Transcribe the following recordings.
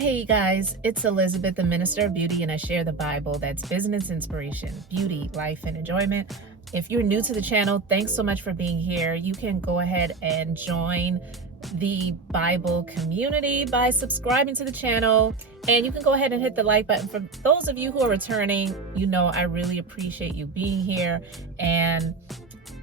Hey guys, it's Elizabeth, the Minister of Beauty, and I share the Bible that's business inspiration, beauty, life, and enjoyment. If you're new to the channel, thanks so much for being here. You can go ahead and join the Bible community by subscribing to the channel, and you can go ahead and hit the like button. For those of you who are returning, you know I really appreciate you being here. And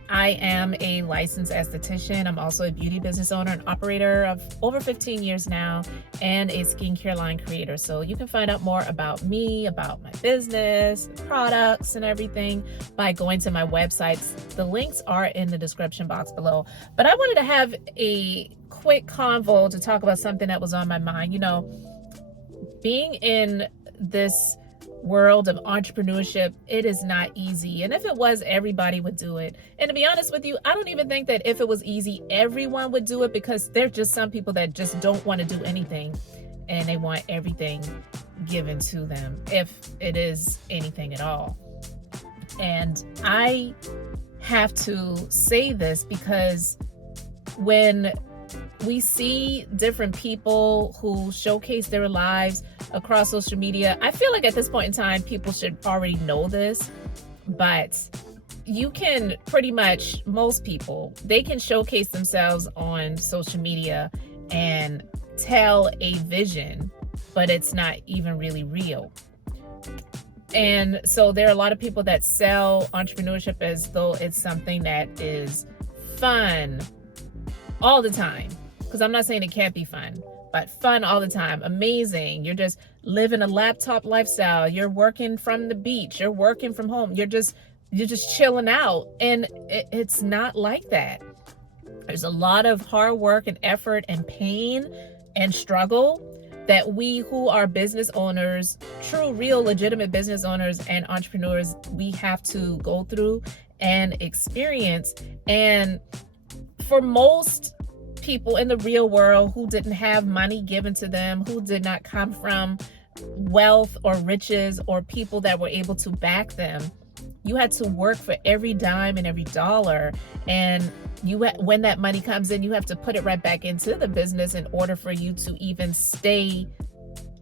I am a licensed esthetician. I'm also a beauty business owner and operator of over 15 years now, and a skincare line creator. So you can find out more about me, about my business, products, and everything by going to my websites. The links are in the description box below. But I wanted to have a quick convo to talk about something that was on my mind. You know, being in this world of entrepreneurship, it is not easy. And if it was, everybody would do it. And to be honest with you, I don't even think that if it was easy, everyone would do it, because there's just some people that just don't want to do anything and they want everything given to them, if it is anything at all. And I have to say this because when we see different people who showcase their lives across social media, I feel like at this point in time, people should already know this, but you can pretty much, most people, they can showcase themselves on social media and tell a vision, but it's not even really real. And so there are a lot of people that sell entrepreneurship as though it's something that is fun all the time. Because I'm not saying it can't be fun, but fun all the time, amazing. You're just living a laptop lifestyle. You're working from the beach. You're working from home. You're just chilling out. And it's not like that. There's a lot of hard work and effort and pain and struggle that we who are business owners, true, real, legitimate business owners and entrepreneurs, we have to go through and experience. And for most people in the real world who didn't have money given to them, who did not come from wealth or riches or people that were able to back them, you had to work for every dime and every dollar. And when that money comes in, you have to put it right back into the business in order for you to even stay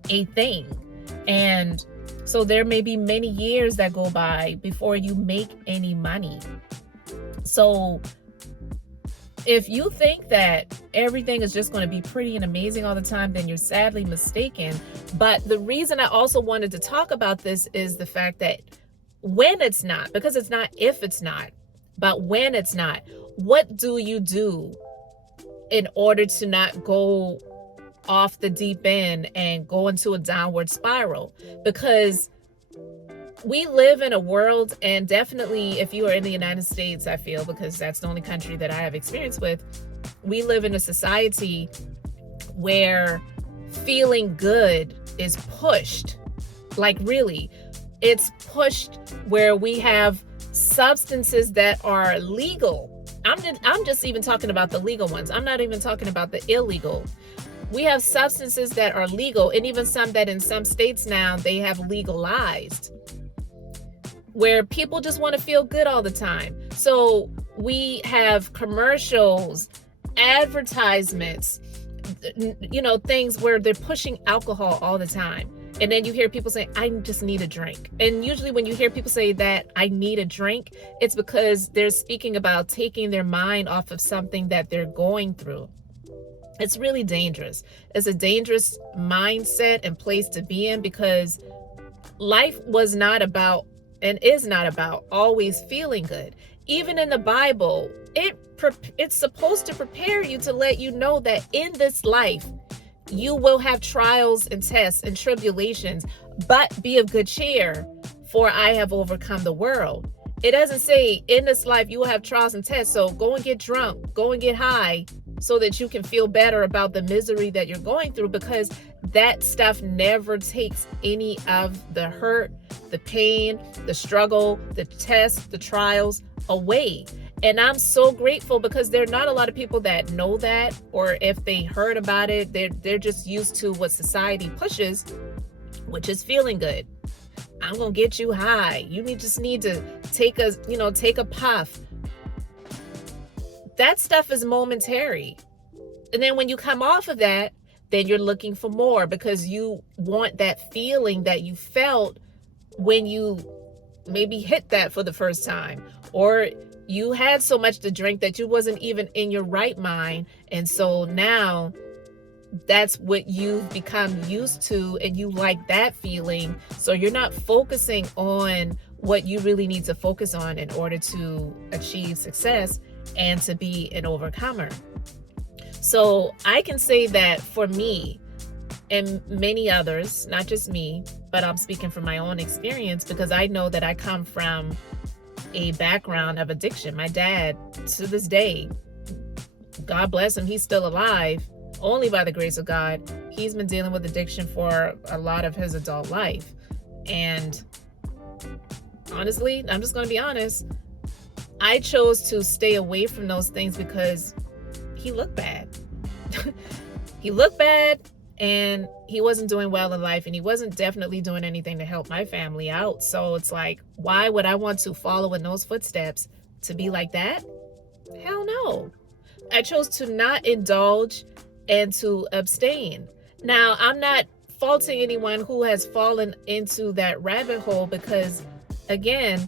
a thing. And so there may be many years that go by before you make any money. So if you think that everything is just going to be pretty and amazing all the time, then you're sadly mistaken. But the reason I also wanted to talk about this is the fact that when it's not, because it's not if it's not, but when it's not, what do you do in order to not go off the deep end and go into a downward spiral? Because we live in a world, and definitely if you are in the United States, I feel, because that's the only country that I have experience with, we live in a society where feeling good is pushed. Like really, it's pushed where we have substances that are legal. I'm just even talking about the legal ones. I'm not even talking about the illegal. We have substances that are legal, and even some that in some states now they have legalized, where people just want to feel good all the time. So we have commercials, advertisements, you know, things where they're pushing alcohol all the time. And then you hear people say, I just need a drink. And usually when you hear people say that, I need a drink, it's because they're speaking about taking their mind off of something that they're going through. It's really dangerous. It's a dangerous mindset and place to be in, because life was not about and is not about always feeling good. Even in the Bible, it's supposed to prepare you to let you know that in this life, you will have trials and tests and tribulations, but be of good cheer, for I have overcome the world. It doesn't say in this life you will have trials and tests, so go and get drunk, go and get high, so that you can feel better about the misery that you're going through, because that stuff never takes any of the hurt, the pain, the struggle, the tests, the trials away. And I'm so grateful, because there are not a lot of people that know that, or if they heard about it, they're just used to what society pushes, which is feeling good. I'm gonna get you high. You just need to take a puff. That stuff is momentary. And then when you come off of that, then you're looking for more because you want that feeling that you felt when you maybe hit that for the first time, or you had so much to drink that you wasn't even in your right mind. And so now that's what you've become used to, and you like that feeling. So you're not focusing on what you really need to focus on in order to achieve success and to be an overcomer. So I can say that for me and many others, not just me, but I'm speaking from my own experience because I know that I come from a background of addiction. My dad, to this day, God bless him, he's still alive, only by the grace of God. He's been dealing with addiction for a lot of his adult life. And honestly, I'm just going to be honest, I chose to stay away from those things because he looked bad. He looked bad, and he wasn't doing well in life, and he wasn't definitely doing anything to help my family out. So it's like, why would I want to follow in those footsteps to be like that? Hell no. I chose to not indulge and to abstain. Now, I'm not faulting anyone who has fallen into that rabbit hole because, again,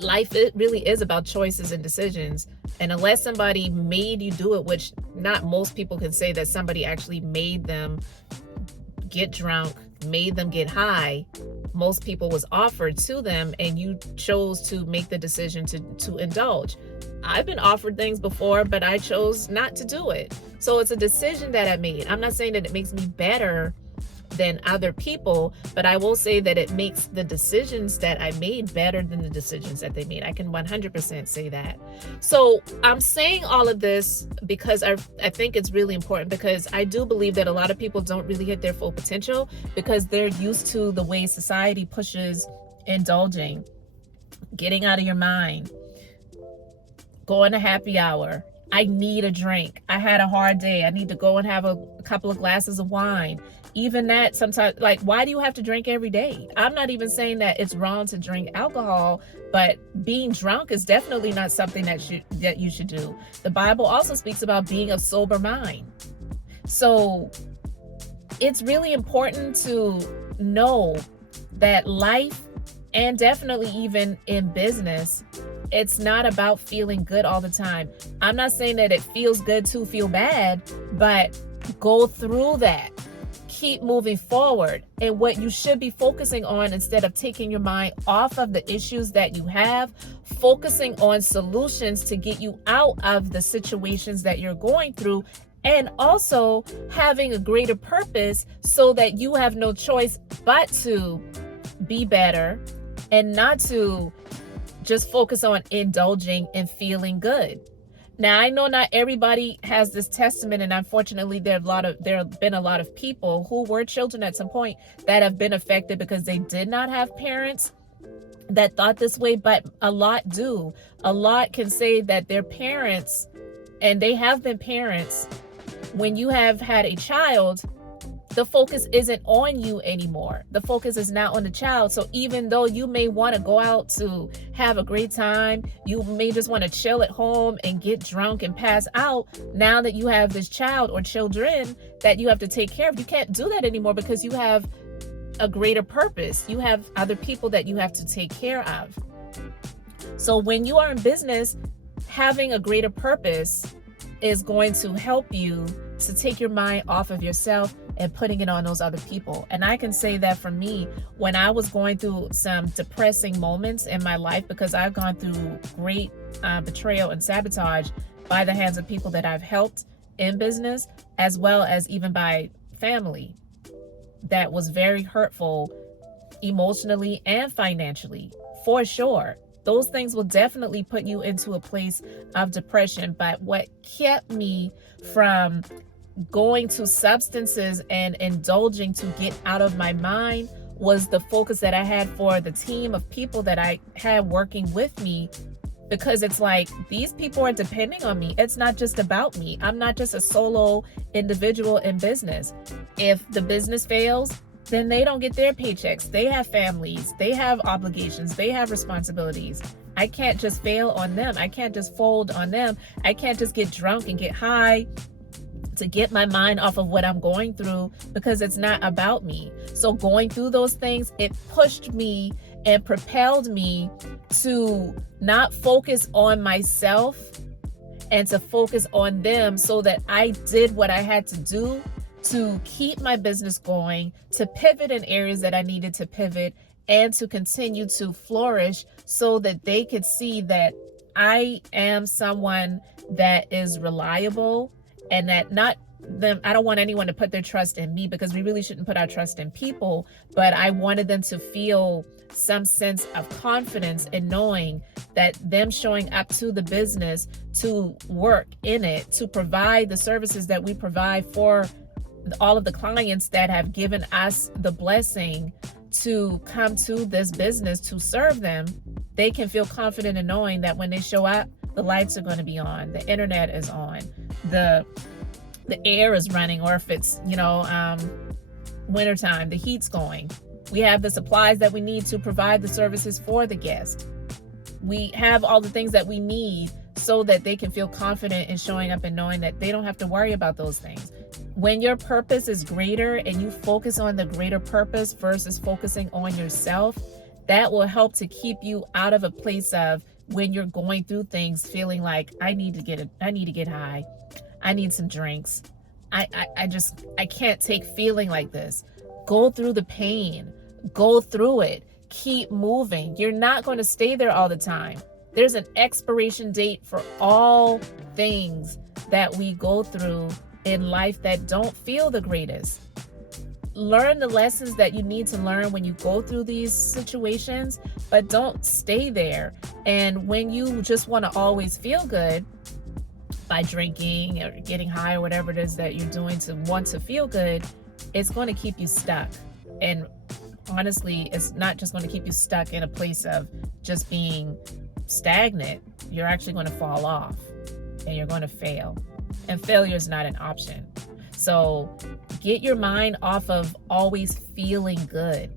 life, it really is about choices and decisions. And unless somebody made you do it, which not most people can say that somebody actually made them get drunk, made them get high. Most people was offered to them, and you chose to make the decision to indulge. I've been offered things before, but I chose not to do it. So it's a decision that I made. I'm not saying that it makes me better than other people, but I will say that it makes the decisions that I made better than the decisions that they made. I can 100% say that. So I'm saying all of this because I think it's really important, because I do believe that a lot of people don't really hit their full potential because they're used to the way society pushes indulging, getting out of your mind, going to happy hour. I need a drink. I had a hard day. I need to go and have a couple of glasses of wine. Even that sometimes, like, why do you have to drink every day? I'm not even saying that it's wrong to drink alcohol, but being drunk is definitely not something that you should do. The Bible also speaks about being of sober mind. So it's really important to know that life, and definitely even in business, it's not about feeling good all the time. I'm not saying that it feels good to feel bad, but go through that. Keep moving forward. And what you should be focusing on, instead of taking your mind off of the issues that you have, focusing on solutions to get you out of the situations that you're going through, and also having a greater purpose so that you have no choice but to be better and not to just focus on indulging and feeling good. Now, I know not everybody has this testament, and unfortunately there have been a lot of people who were children at some point that have been affected because they did not have parents that thought this way, but a lot do. A lot can say that their parents, and they have been parents, when you have had a child, the focus isn't on you anymore. The focus is now on the child. So even though you may want to go out to have a great time, you may just want to chill at home and get drunk and pass out, now that you have this child or children that you have to take care of, you can't do that anymore because you have a greater purpose. You have other people that you have to take care of. So when you are in business, having a greater purpose is going to help you to take your mind off of yourself and putting it on those other people. And I can say that for me, when I was going through some depressing moments in my life, because I've gone through great betrayal and sabotage by the hands of people that I've helped in business, as well as even by family, that was very hurtful emotionally and financially, for sure. Those things will definitely put you into a place of depression. But what kept me from going to substances and indulging to get out of my mind was the focus that I had for the team of people that I had working with me. Because it's like, these people are depending on me. It's not just about me. I'm not just a solo individual in business. If the business fails, then they don't get their paychecks. They have families, they have obligations, they have responsibilities. I can't just fail on them. I can't just fold on them. I can't just get drunk and get high to get my mind off of what I'm going through, because it's not about me. So going through those things, it pushed me and propelled me to not focus on myself and to focus on them, so that I did what I had to do to keep my business going, to pivot in areas that I needed to pivot, and to continue to flourish, so that they could see that I am someone that is reliable, and that not them. I don't want anyone to put their trust in me, because we really shouldn't put our trust in people. But I wanted them to feel some sense of confidence in knowing that them showing up to the business, to work in it, to provide the services that we provide for all of the clients that have given us the blessing to come to this business to serve them, they can feel confident in knowing that when they show up, the lights are going to be on, the internet is on, the air is running, or if it's, wintertime, the heat's going. We have the supplies that we need to provide the services for the guest. We have all the things that we need, so that they can feel confident in showing up and knowing that they don't have to worry about those things. When your purpose is greater and you focus on the greater purpose versus focusing on yourself, that will help to keep you out of a place of, when you're going through things, feeling like I need to get high. I need some drinks. I can't take feeling like this. Go through the pain. Go through it. Keep moving. You're not going to stay there all the time. There's an expiration date for all things that we go through in life that don't feel the greatest. Learn the lessons that you need to learn when you go through these situations, but don't stay there. And when you just want to always feel good by drinking or getting high or whatever it is that you're doing to want to feel good, it's going to keep you stuck. And honestly, it's not just going to keep you stuck in a place of just being stagnant. You're actually going to fall off and you're going to fail. And failure is not an option. So get your mind off of always feeling good.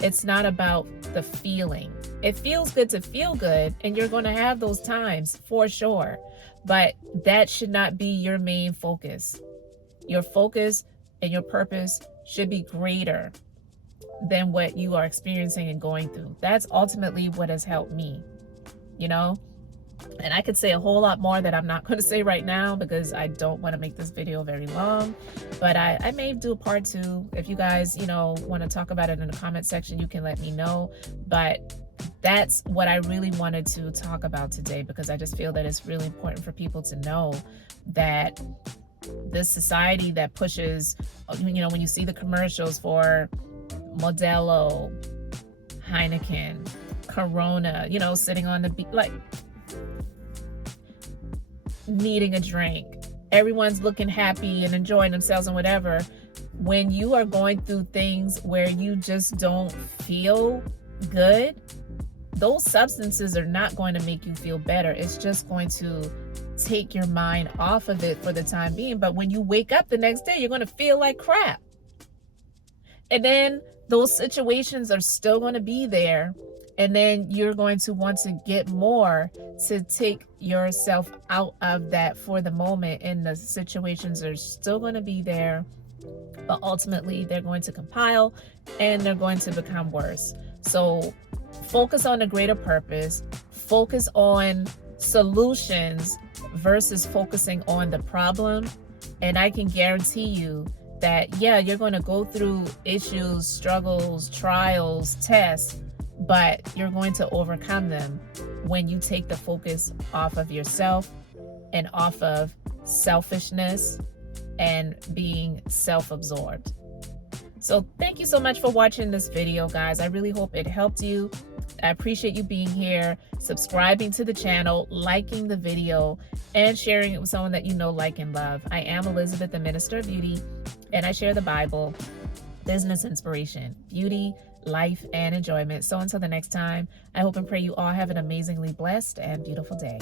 It's not about the feeling. It feels good to feel good, and you're going to have those times for sure. But that should not be your main focus. Your focus and your purpose should be greater than what you are experiencing and going through. That's ultimately what has helped me, And I could say a whole lot more that I'm not going to say right now, because I don't want to make this video very long. But I may do a part 2. If you guys, want to talk about it in the comment section, you can let me know. But that's what I really wanted to talk about today, because I just feel that it's really important for people to know that this society that pushes, when you see the commercials for Modelo, Heineken, Corona, sitting on the beach, like needing a drink, everyone's looking happy and enjoying themselves and whatever. When you are going through things where you just don't feel good, those substances are not going to make you feel better. It's just going to take your mind off of it for the time being. But when you wake up the next day, you're going to feel like crap. And then those situations are still going to be there. And then you're going to want to get more to take yourself out of that for the moment. And the situations are still going to be there. But ultimately, they're going to compile and they're going to become worse. So focus on the greater purpose. Focus on solutions versus focusing on the problem. And I can guarantee you that, you're going to go through issues, struggles, trials, tests, but you're going to overcome them when you take the focus off of yourself and off of selfishness and being self-absorbed. So thank you so much for watching this video, guys. I really hope it helped you. I appreciate you being here, subscribing to the channel, liking the video, and sharing it with someone that you know, like, and love. I am Elizabeth, the Minister of Beauty, and I share the Bible, business inspiration, beauty, life, and enjoyment. So until the next time, I hope and pray you all have an amazingly blessed and beautiful day.